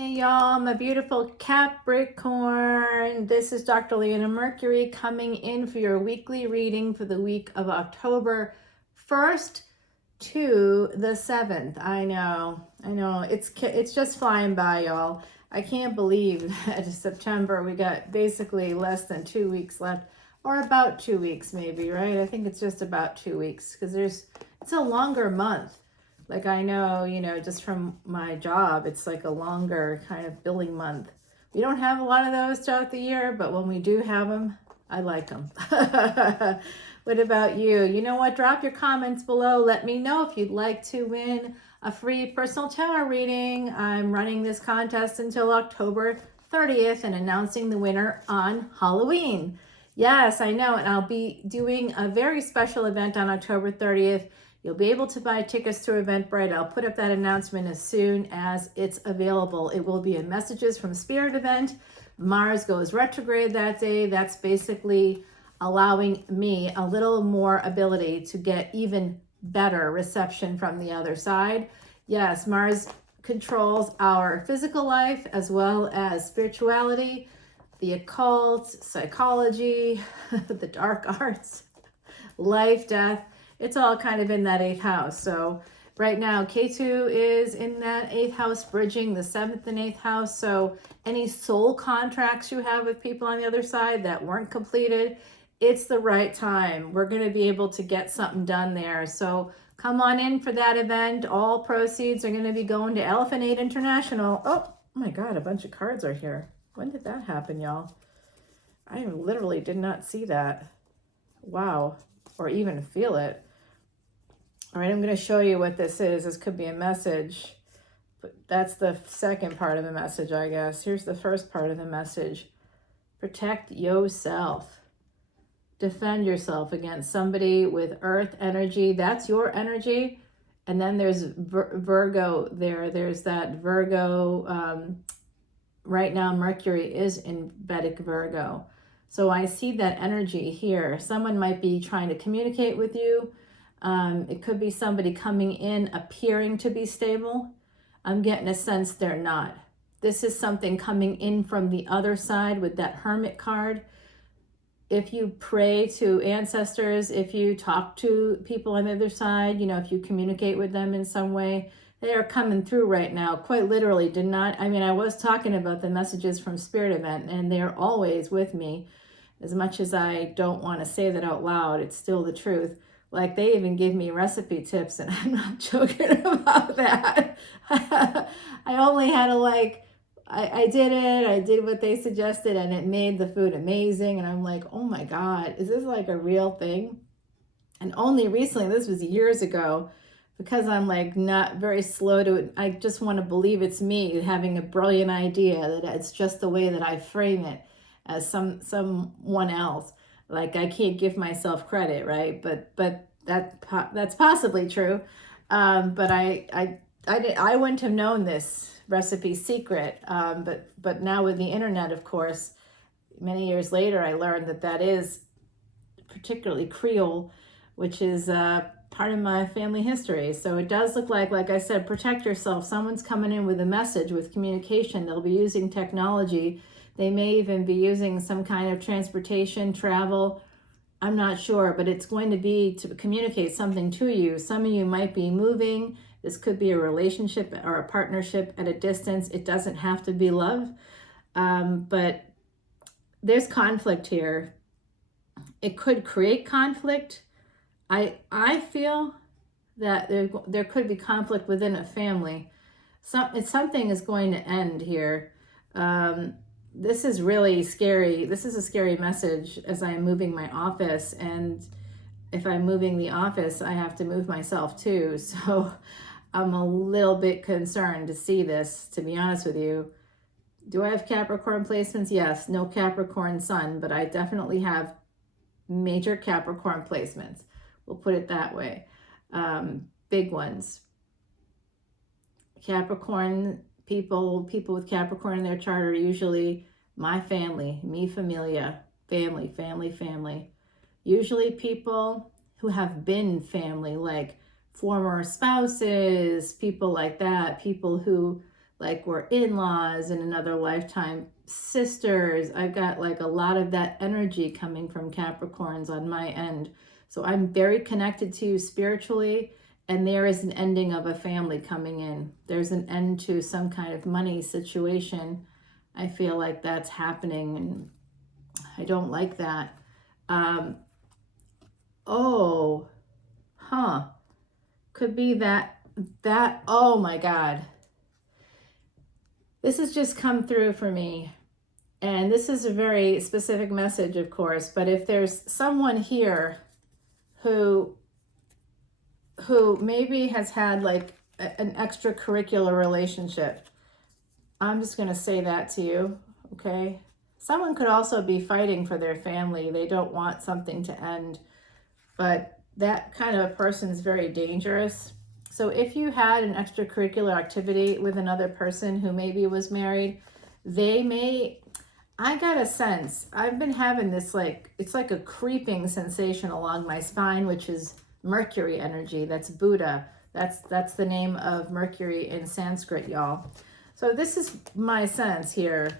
Hey y'all, my beautiful Capricorn. This is Dr. Leona Mercury coming in for your weekly reading for the week of October 1st to the 7th. I know. It's just flying by, y'all. I can't believe that it's September. We got basically less than 2 weeks left, or about 2 weeks maybe, right? I think it's just about 2 weeks because it's a longer month. Like I know, just from my job, it's like a longer kind of billing month. We don't have a lot of those throughout the year, but when we do have them, I like them. What about you? You know what? Drop your comments below. Let me know if you'd like to win a free personal tarot reading. I'm running this contest until October 30th and announcing the winner on Halloween. Yes, I know. And I'll be doing a very special event on October 30th. You'll be able to buy tickets through Eventbrite. I'll put up that announcement as soon as it's available. It will be a Messages from Spirit event. Mars goes retrograde that day. That's basically allowing me a little more ability to get even better reception from the other side. Yes, Mars controls our physical life as well as spirituality, the occult, psychology, the dark arts, life, death. It's all kind of in that 8th house. So right now, K2 is in that 8th house, bridging the 7th and 8th house. So any soul contracts you have with people on the other side that weren't completed, it's the right time. We're going to be able to get something done there. So come on in for that event. All proceeds are going to be going to Elephant Aid International. Oh my God, a bunch of cards are here. When did that happen, y'all? I literally did not see that. Wow. Or even feel it. All right, I'm going to show you what this is. This could be a message, but that's the second part of the message, I guess. Here's the first part of the message. Protect yourself. Defend yourself against somebody with earth energy. That's your energy. And then there's Virgo there. There's that Virgo. Right now, Mercury is in Vedic Virgo. So I see that energy here. Someone might be trying to communicate with you. It could be somebody coming in, appearing to be stable. I'm getting a sense they're not. This is something coming in from the other side with that Hermit card. If you pray to ancestors, if you talk to people on the other side, if you communicate with them in some way, they are coming through right now. Quite literally, I was talking about the Messages from Spirit event, and they're always with me. As much as I don't want to say that out loud, it's still the truth. Like, they even give me recipe tips, and I'm not joking about that. I only had to I did it. I did what they suggested, and it made the food amazing. And I'm like, oh my God, is this like a real thing? And only recently, this was years ago, because I'm not very slow to it. I just want to believe it's me having a brilliant idea, that it's just the way that I frame it as someone else. Like, I can't give myself credit, right? But that's possibly true. But I wouldn't have known this recipe secret. But now with the internet, of course, many years later, I learned that is particularly Creole, which is part of my family history. So it does look like I said, protect yourself. Someone's coming in with a message, with communication. They'll be using technology. They may even be using some kind of transportation, travel. I'm not sure, but it's going to be to communicate something to you. Some of you might be moving. This could be a relationship or a partnership at a distance. It doesn't have to be love, but there's conflict here. It could create conflict. I feel that there could be conflict within a family. Something is going to end here. This is really scary. This is a scary message as I'm moving my office. And if I'm moving the office, I have to move myself too. So I'm a little bit concerned to see this, to be honest with you. Do I have Capricorn placements? Yes. No Capricorn sun, but I definitely have major Capricorn placements. We'll put it that way. Big ones. Capricorn people with Capricorn in their chart are usually my family, mi familia, family. Usually people who have been family, like former spouses, people like that, people who like we're in-laws in another lifetime, sisters. I've got like a lot of that energy coming from Capricorns on my end. So I'm very connected to you spiritually, and there is an ending of a family coming in. There's an end to some kind of money situation. I feel like that's happening, and I don't like that. Could be that, oh my God. This has just come through for me. And this is a very specific message, of course, but if there's someone here who maybe has had like an extracurricular relationship, I'm just going to say that to you, okay? Someone could also be fighting for their family. They don't want something to end, but that kind of a person is very dangerous. So if you had an extracurricular activity with another person who maybe was married, they may, I got a sense, I've been having this like, it's like a creeping sensation along my spine, which is Mercury energy. That's Buddha. That's the name of Mercury in Sanskrit, y'all. So this is my sense here.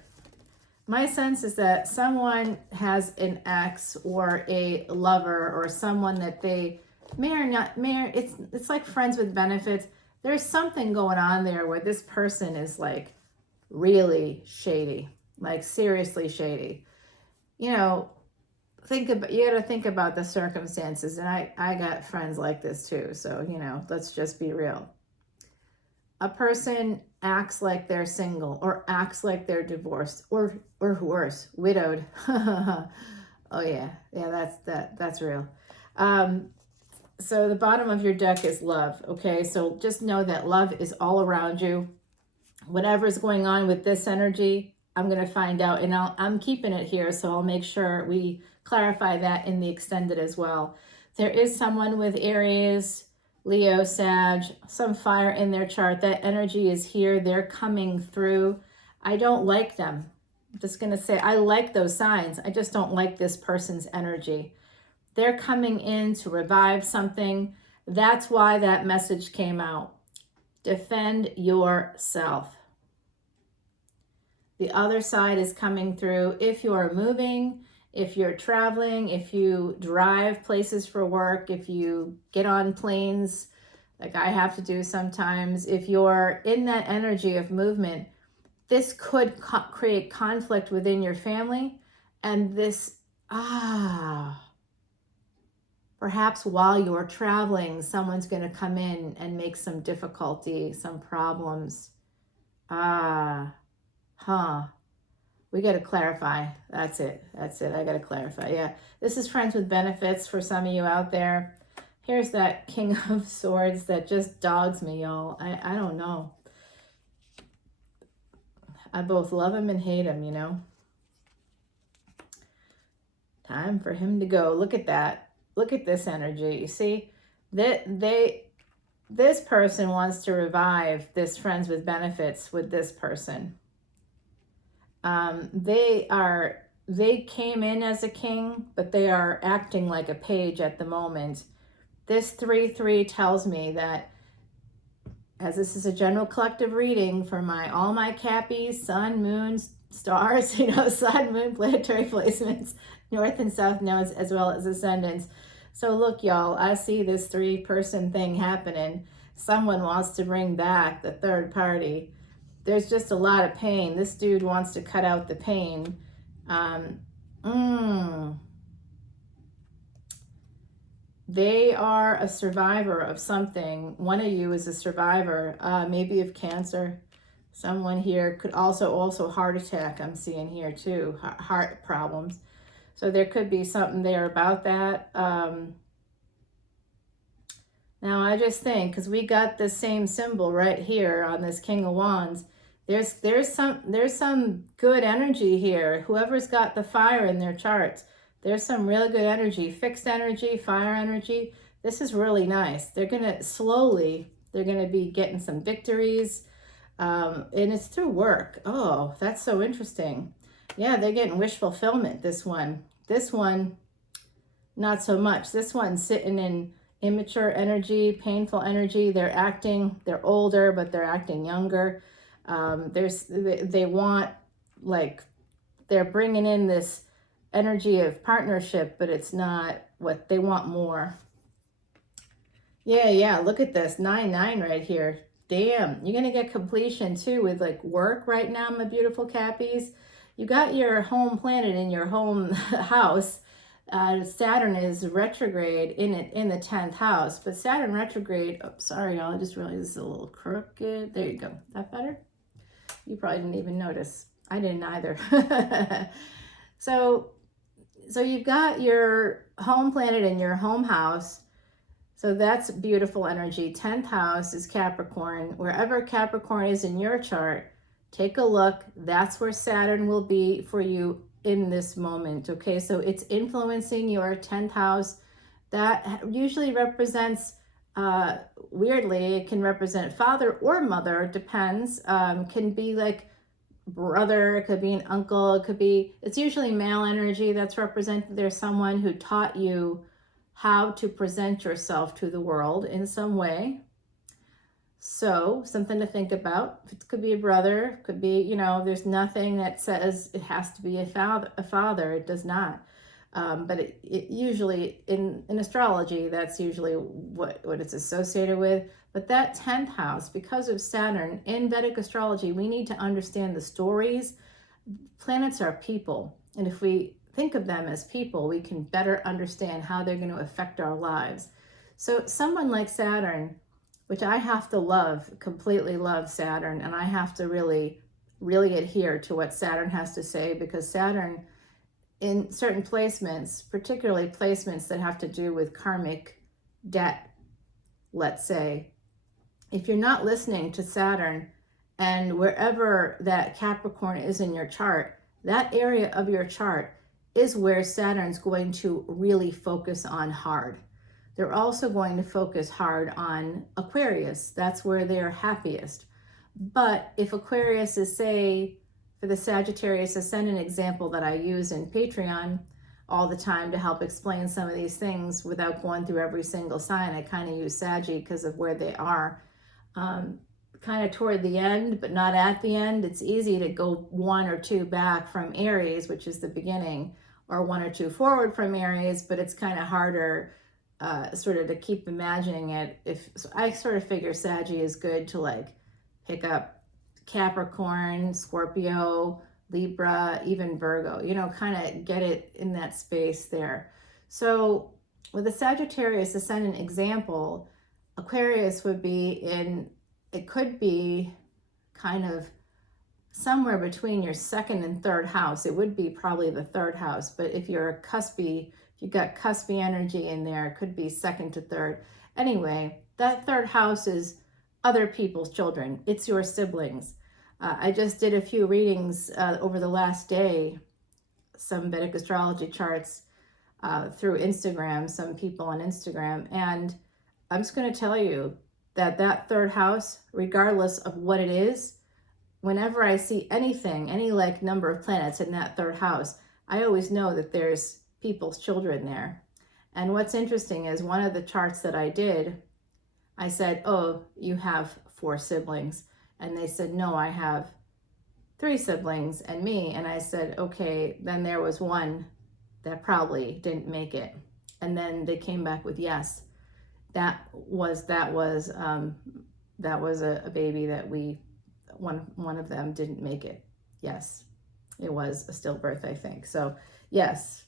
My sense is that someone has an ex or a lover or someone that they may or not, it's like friends with benefits. There's something going on there where this person is like really shady, like seriously shady. You know, you got to think about the circumstances. And I got friends like this too. So, you know, let's just be real. A person acts like they're single or acts like they're divorced or worse, widowed. Oh yeah, that's real. So the bottom of your deck is love. Okay, so just know that love is all around you. Whatever's going on with this energy, I'm gonna find out, and I'm keeping it here, so I'll make sure we clarify that in the extended as well. There is someone with Aries, Leo, Sag, some fire in their chart. That energy is here. They're coming through. I don't like them. I'm just going to say I like those signs. I just don't like this person's energy. They're coming in to revive something. That's why that message came out. Defend yourself. The other side is coming through. If you're moving, if you're traveling, if you drive places for work, if you get on planes, like I have to do sometimes, if you're in that energy of movement, this could create conflict within your family. And this, perhaps while you're traveling, someone's going to come in and make some difficulty, some problems. We got to clarify. That's it. I got to clarify. Yeah. This is friends with benefits for some of you out there. Here's that King of Swords that just dogs me, y'all. I don't know. I both love him and hate him, you know. Time for him to go. Look at that. Look at this energy. You see, this person wants to revive this friends with benefits with this person. They came in as a king, but they are acting like a page at the moment. This 3-3 tells me that, as this is a general collective reading for all my Cappies, sun, moon, stars, you know, sun, moon, planetary placements, north and south nodes, as well as ascendants. So look, y'all, I see this 3-person thing happening. Someone wants to bring back the third party. There's just a lot of pain. This dude wants to cut out the pain. They are a survivor of something. One of you is a survivor, maybe of cancer. Someone here could also heart attack. I'm seeing here too, heart problems. So there could be something there about that. Now I just think, because we got the same symbol right here on this King of Wands, there's some good energy here. Whoever's got the fire in their charts, there's some really good energy, fixed energy, fire energy. This is really nice. They're gonna be getting some victories, and it's through work. Oh, that's so interesting. Yeah, they're getting wish fulfillment. This one, not so much. This one's sitting in immature energy, painful energy. They're older, but they're acting younger. They want, like, they're bringing in this energy of partnership, but it's not what they want. More. Yeah, look at this 9-9 right here. Damn, you're gonna get completion too with like work right now, my beautiful Cappies. You got your home planet in your home house. Saturn is retrograde in the 10th house, but Saturn retrograde, oh, sorry y'all, I just realized this is a little crooked. There you go. That better? You probably didn't even notice. I didn't either. So you've got your home planet in your home house. So that's beautiful energy. 10th house is Capricorn. Wherever Capricorn is in your chart, take a look. That's where Saturn will be for you in this moment. Okay, so it's influencing your 10th house. That usually represents, weirdly, it can represent father or mother, depends. Can be like brother, it could be an uncle, it's usually male energy that's represented. There's someone who taught you how to present yourself to the world in some way. So something to think about. It could be a brother, could be, there's nothing that says it has to be a father. It does not. But it usually, in astrology, that's usually what it's associated with. But that 10th house, because of Saturn, in Vedic astrology, we need to understand the stories. Planets are people. And if we think of them as people, we can better understand how they're going to affect our lives. So someone like Saturn, which I have to love, completely love Saturn, and I have to really, really adhere to what Saturn has to say, because Saturn, in certain placements, particularly placements that have to do with karmic debt, let's say, if you're not listening to Saturn, and wherever that Capricorn is in your chart, that area of your chart is where Saturn's going to really focus on hard. They're also going to focus hard on Aquarius. That's where they're happiest. But if Aquarius is, say, for the Sagittarius Ascendant example that I use in Patreon all the time to help explain some of these things without going through every single sign, I kind of use Saggy because of where they are. Kind of toward the end, but not at the end. It's easy to go 1 or 2 back from Aries, which is the beginning, or 1 or 2 forward from Aries, but it's kind of harder sort of to keep imagining it. So I sort of figure Saggy is good to like pick up Capricorn, Scorpio, Libra, even Virgo, kind of get it in that space there. So with the Sagittarius Ascendant example, Aquarius would be it could be kind of somewhere between your 2nd and 3rd house. It would be probably the 3rd house, but if you're you've got cuspy energy in there, it could be 2nd to 3rd. Anyway, that 3rd house is other people's children. It's your siblings. I just did a few readings over the last day, some Vedic astrology charts through Instagram, some people on Instagram, and I'm just going to tell you that 3rd house, regardless of what it is, whenever I see anything, any like number of planets in that 3rd house, I always know that there's people's children there. And what's interesting is one of the charts that I did, I said, oh, you have 4 siblings. And they said, no, I have 3 siblings and me. And I said, okay, then there was one that probably didn't make it. And then they came back with yes. That was a baby that one of them didn't make it. Yes, it was a stillbirth, I think. So yes,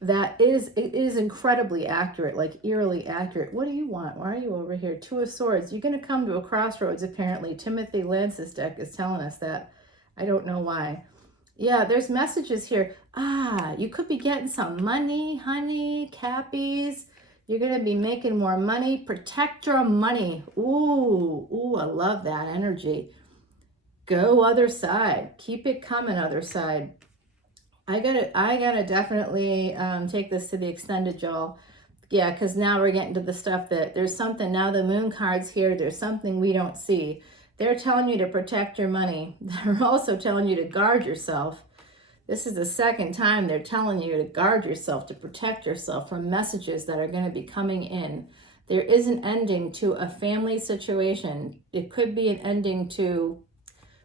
it is incredibly accurate, like eerily accurate. What do you want? Why are you over here? 2 of Swords. You're going to come to a crossroads, apparently. Timothy Lance's deck is telling us that. I don't know why. Yeah, there's messages here. You could be getting some money, honey, Cappies. You're going to be making more money. Protect your money. Ooh, I love that energy. Go other side. Keep it coming, other side. I gotta definitely take this to the extended, y'all. Yeah, because now we're getting to the stuff that there's something. Now the moon card's here. There's something we don't see. They're telling you to protect your money. They're also telling you to guard yourself. This is the 2nd time they're telling you to guard yourself, to protect yourself from messages that are going to be coming in. There is an ending to a family situation. It could be an ending to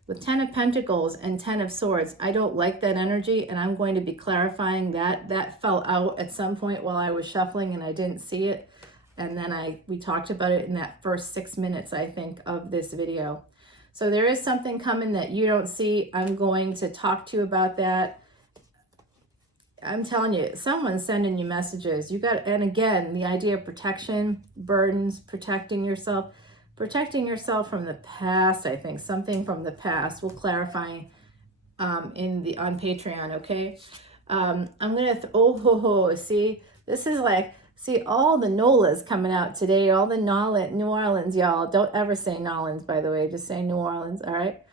With 10 of Pentacles and 10 of Swords, I don't like that energy, and I'm going to be clarifying that. That fell out at some point while I was shuffling and I didn't see it. And then we talked about it in that first 6 minutes, I think, of this video. So there is something coming that you don't see. I'm going to talk to you about that. I'm telling you, someone's sending you messages. You got, and again, the idea of protection, burdens, protecting yourself from the past. I think something from the past. We'll clarify on Patreon. Okay. I'm gonna see, this is like, see all the Nolas coming out today. All the New Orleans, y'all. Don't ever say Nolans, by the way. Just say New Orleans. All right.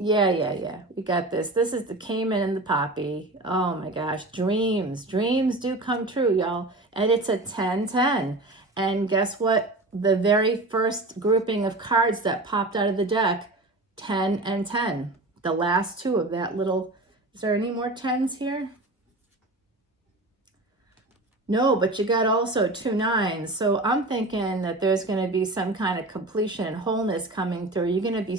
Yeah. We got this. This is the Cayman and the Poppy. Oh my gosh. Dreams do come true, y'all. And it's a 10-10. And guess what? The very first grouping of cards that popped out of the deck, 10 and 10. The last two of that little, is there any more 10s here? No, but you got also 2 9s. So I'm thinking that there's going to be some kind of completion and wholeness coming through. You're going to be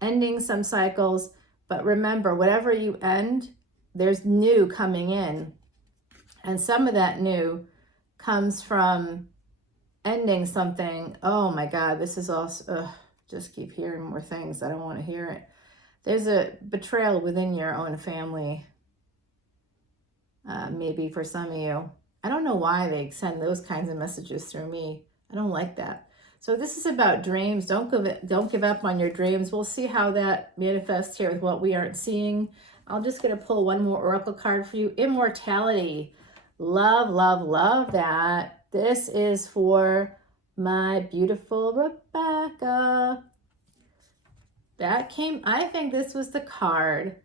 ending some cycles. But remember, whatever you end, there's new coming in. And some of that new comes from ending something. Oh my God, this is also, just keep hearing more things. I don't want to hear it. There's a betrayal within your own family. Maybe for some of you. I don't know why they send those kinds of messages through me. I don't like that. So this is about dreams. Don't give up on your dreams. We'll see how that manifests here with what we aren't seeing. I'm just going to pull one more oracle card for you. Immortality. Love that. This is for my beautiful Rebecca. That came, I think this was the card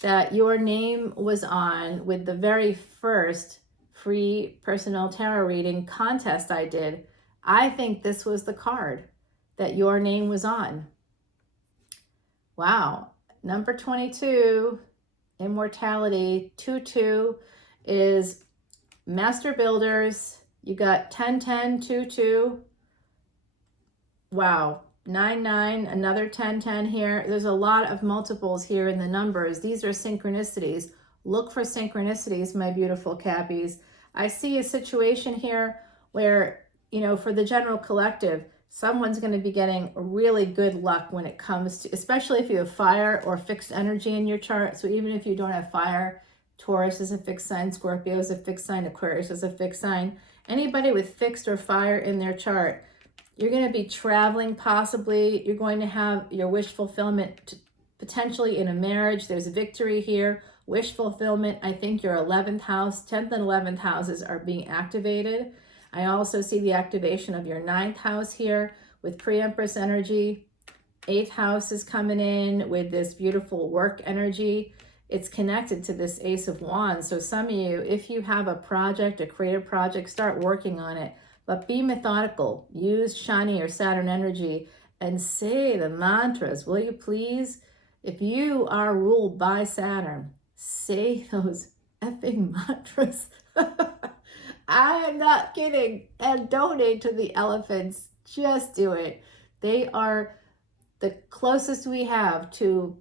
that your name was on with the very first free personal tarot reading contest I did. I think this was the card that your name was on. Wow. Number 22, immortality. 2-2 is master builders. You got 10-10, 2-2. Wow. 9-9, another 10-10 here. There's a lot of multiples here in the numbers. These are synchronicities. Look for synchronicities, my beautiful Cappies. I see a situation here where, you know, for the general collective, someone's going to be getting really good luck when it comes to, especially if you have fire or fixed energy in your chart. So even if you don't have fire, Taurus is a fixed sign, Scorpio is a fixed sign, Aquarius is a fixed sign. Anybody with fixed or fire in their chart, you're going to be traveling possibly. You're going to have your wish fulfillment potentially in a marriage. There's a victory here. Wish fulfillment. I think your 11th house, 10th and 11th houses are being activated. I also see the activation of your 9th house here with pre-empress energy. 8th house is coming in with this beautiful work energy. It's connected to this Ace of Wands. So some of you, if you have a project, a creative project, start working on it. But be methodical. Use Shani or Saturn energy and say the mantras, will you please? If you are ruled by Saturn, say those effing mantras. I am not kidding. And donate to the elephants. Just do it. They are the closest we have to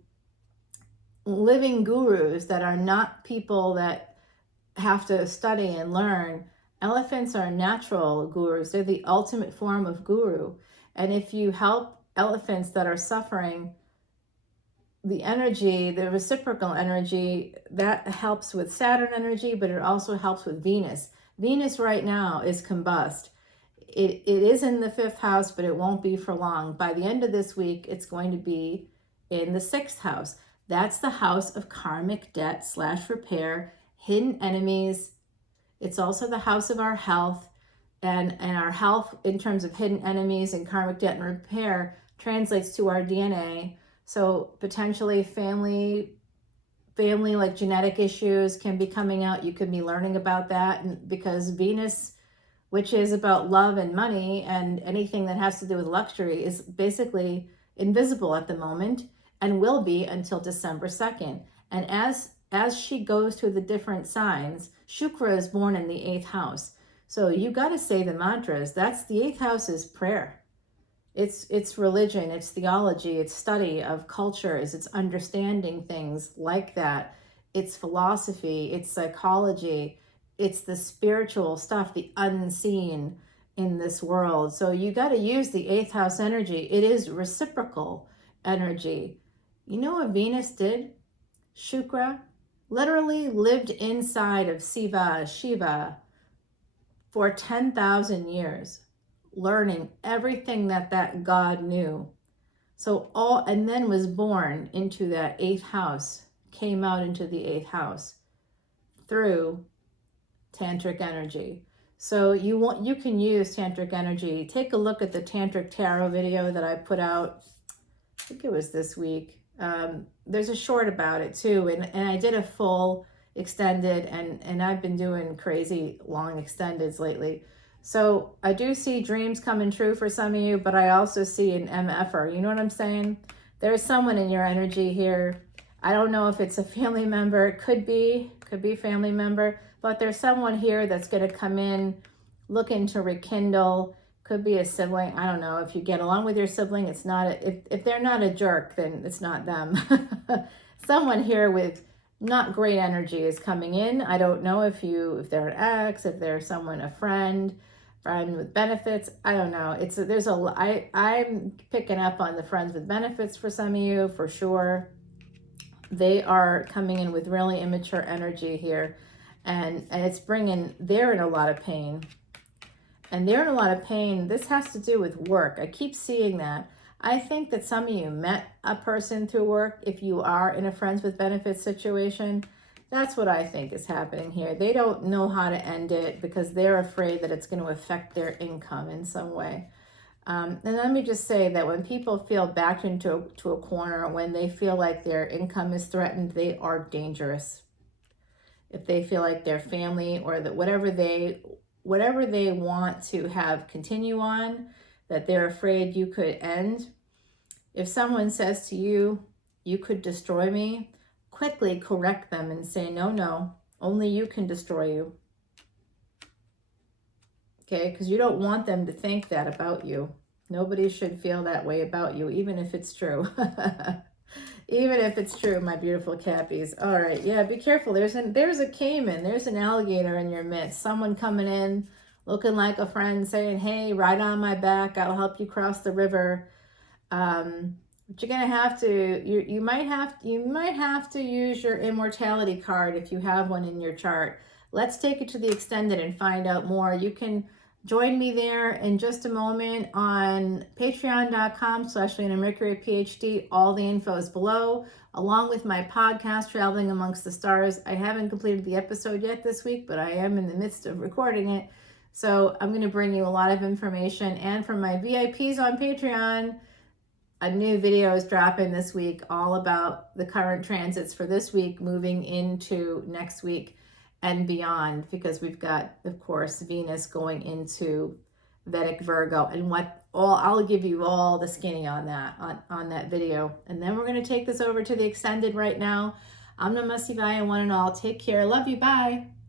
living gurus that are not people that have to study and learn. Elephants are natural gurus. They're the ultimate form of guru. And if you help elephants that are suffering, the energy, the reciprocal energy, that helps with Saturn energy, but it also helps with Venus. Venus right now is combust. It is in the 5th house, but it won't be for long. By the end of this week, it's going to be in the 6th house. That's the house of karmic debt / repair, hidden enemies. It's also the house of our health, and our health in terms of hidden enemies and karmic debt and repair translates to our DNA. So potentially family like genetic issues can be coming out. You could be learning about that, and because Venus, which is about love and money and anything that has to do with luxury, is basically invisible at the moment and will be until December 2nd. And as she goes through the different signs, Shukra is born in the 8th house. So you got to say the mantras. That's the 8th house is prayer. It's religion, it's theology, it's study of cultures, it's understanding things like that. It's philosophy, it's psychology, it's the spiritual stuff, the unseen in this world. So you got to use the 8th house energy. It is reciprocal energy. You know what Venus did? Shukra literally lived inside of Shiva for 10,000 years, learning everything that God knew. So and then was born into that 8th house, came out into the 8th house through tantric energy. So you can use tantric energy. Take a look at the tantric tarot video that I put out. I think it was this week. There's a short about it too, and I did a full extended, and I've been doing crazy long extendeds lately. So I do see dreams coming true for some of you, but I also see an MFer. You know what I'm saying? There's someone in your energy here. I don't know if it's a family member. It could be family member, but there's someone here that's going to come in looking to rekindle. Could be a sibling. I don't know. If you get along with your sibling, it's not if they're not a jerk, then it's not them. Someone here with not great energy is coming in. I don't know if they're an ex, if they're someone, a friend with benefits. I don't know. I'm picking up on the friends with benefits for some of you for sure. They are coming in with really immature energy here, and it's they're in a lot of pain. And they're in a lot of pain. This has to do with work. I keep seeing that. I think that some of you met a person through work. If you are in a friends with benefits situation, that's what I think is happening here. They don't know how to end it because they're afraid that it's going to affect their income in some way. And let me just say that when people feel backed into a corner, when they feel like their income is threatened, they are dangerous. If they feel like their family or that whatever they want to have continue on, that they're afraid you could end. If someone says to you, you could destroy me, quickly correct them and say, no, only you can destroy you. Okay, because you don't want them to think that about you. Nobody should feel that way about you, even if it's true. Even if it's true, my beautiful Cappies. All right, yeah, be careful. There's a caiman, there's an alligator in your midst. Someone coming in, looking like a friend, saying, hey, ride on my back, I'll help you cross the river. But you're gonna have to, you might have to use your immortality card if you have one in your chart. Let's take it to the extended and find out more. You can join me there in just a moment on patreon.com/leonamercuryphd. All the info is below, along with my podcast, Traveling Amongst the Stars. I haven't completed the episode yet this week, but I am in the midst of recording it. So I'm going to bring you a lot of information. And for my VIPs on Patreon, a new video is dropping this week all about the current transits for this week, moving into next week and beyond, because we've got, of course, Venus going into Vedic Virgo, and I'll give you all the skinny on that on that video. And then we're going to take this over to the extended right now. I'm Namah Shivaya, one and all. Take care. Love you. Bye.